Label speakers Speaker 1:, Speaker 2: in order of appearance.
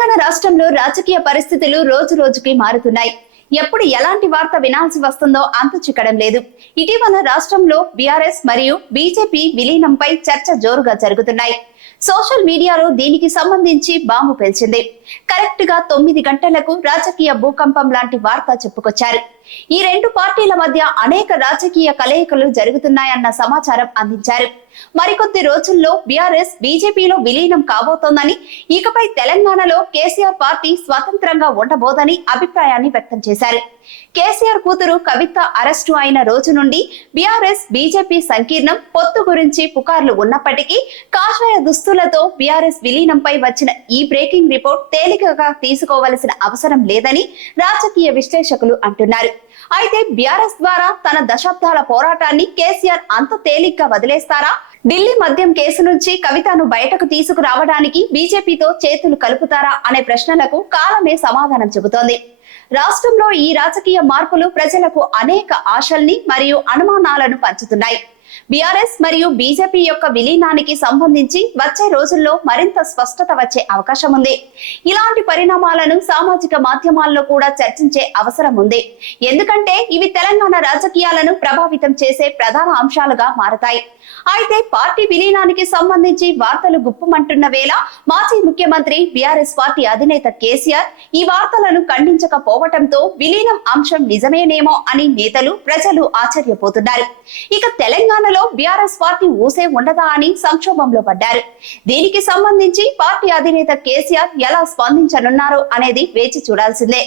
Speaker 1: తెలంగాణ రాష్ట్రంలో రాజకీయ పరిస్థితులు రోజు రోజుకి మారుతున్నాయి. ఎప్పుడు ఎలాంటి వార్త వినాల్సి వస్తుందో అంతు చిక్కడం లేదు. ఇటీవల రాష్ట్రంలో బీఆర్ఎస్ మరియు బీజేపీ విలీనంపై చర్చ జోరుగా జరుగుతున్నాయి. సోషల్ మీడియాలో దీనికి సంబంధించి బాంబు పేల్చింది. కరెక్ట్గా తొమ్మిది గంటలకు రాజకీయ భూకంపం లాంటి వార్త చెప్పుకొచ్చారు. ఈ రెండు పార్టీల మధ్య అనేక రాజకీయ కలయికలు జరుగుతున్నాయన్న సమాచారం అందించారు. మరికొద్ది రోజుల్లో బీఆర్ఎస్ బీజేపీలో విలీనం కాబోతోందని ఇకపై తెలంగాణలో కేసీఆర్ పార్టీ స్వతంత్రంగా ఉండబోదని అభిప్రాయాన్ని వ్యక్తం చేశారు. కేసీఆర్ కూతురు కవిత అరెస్టు అయిన రోజు నుండి బీఆర్ఎస్ బీజేపీ సంకీర్ణం పొత్తు గురించి పుకార్లు ఉన్నప్పటికీ కాషాయ దుస్తులతో బీఆర్ఎస్ విలీనంపై వచ్చిన ఈ బ్రేకింగ్ రిపోర్ట్ తేలికగా తీసుకోవలసిన అవసరం లేదని రాజకీయ విశ్లేషకులు అంటున్నారు. అయితే బీఆర్ఎస్ ద్వారా తన దశాబ్దాల పోరాటాన్ని కేసీఆర్ అంత తేలిగ్గా వదిలేస్తారా? ఢిల్లీ మద్యం కేసు నుంచి కవితను బయటకు తీసుకురావడానికి బీజేపీతో చేతులు కలుపుతారా అనే ప్రశ్నలకు కాలమే సమాధానం చెబుతోంది. రాష్ట్రంలో ఈ రాజకీయ మార్పులు ప్రజలకు అనేక ఆశల్ని మరియు అనుమానాలను పంచుతున్నాయి. బీఆర్ఎస్ మరియు బీజేపీ యొక్క విలీనానికి సంబంధించి వచ్చే రోజుల్లో మరింత స్పష్టత వచ్చే అవకాశం ఉంది. ఇలాంటి పరిణామాలను సామాజిక మాధ్యమాల్లో కూడా చర్చించే అవసరం ఉంది. ఎందుకంటే ఇవి తెలంగాణ రాజకీయాలను ప్రభావితం చేసే ప్రధాన అంశాలుగా మారతాయి. అయితే పార్టీ విలీనానికి సంబంధించి వార్తలు గుప్పమంటున్న వేళ మాజీ ముఖ్యమంత్రి బీఆర్ఎస్ పార్టీ అధినేత కేసీఆర్ ఈ వార్తలను ఖండించకపోవటంతో విలీనం అంశం నిజమేనేమో అని నేతలు ప్రజలు ఆశ్చర్యపోతున్నారు. ఇక తెలంగాణ తెలంగాణలో బీఆర్ఎస్ పార్టీ ఊసే ఉండదా అని సంక్షోభంలో పడ్డారు. దీనికి సంబంధించి పార్టీ అధినేత కేసీఆర్ ఎలా స్పందించనున్నారో అనేది వేచి చూడాల్సిందే.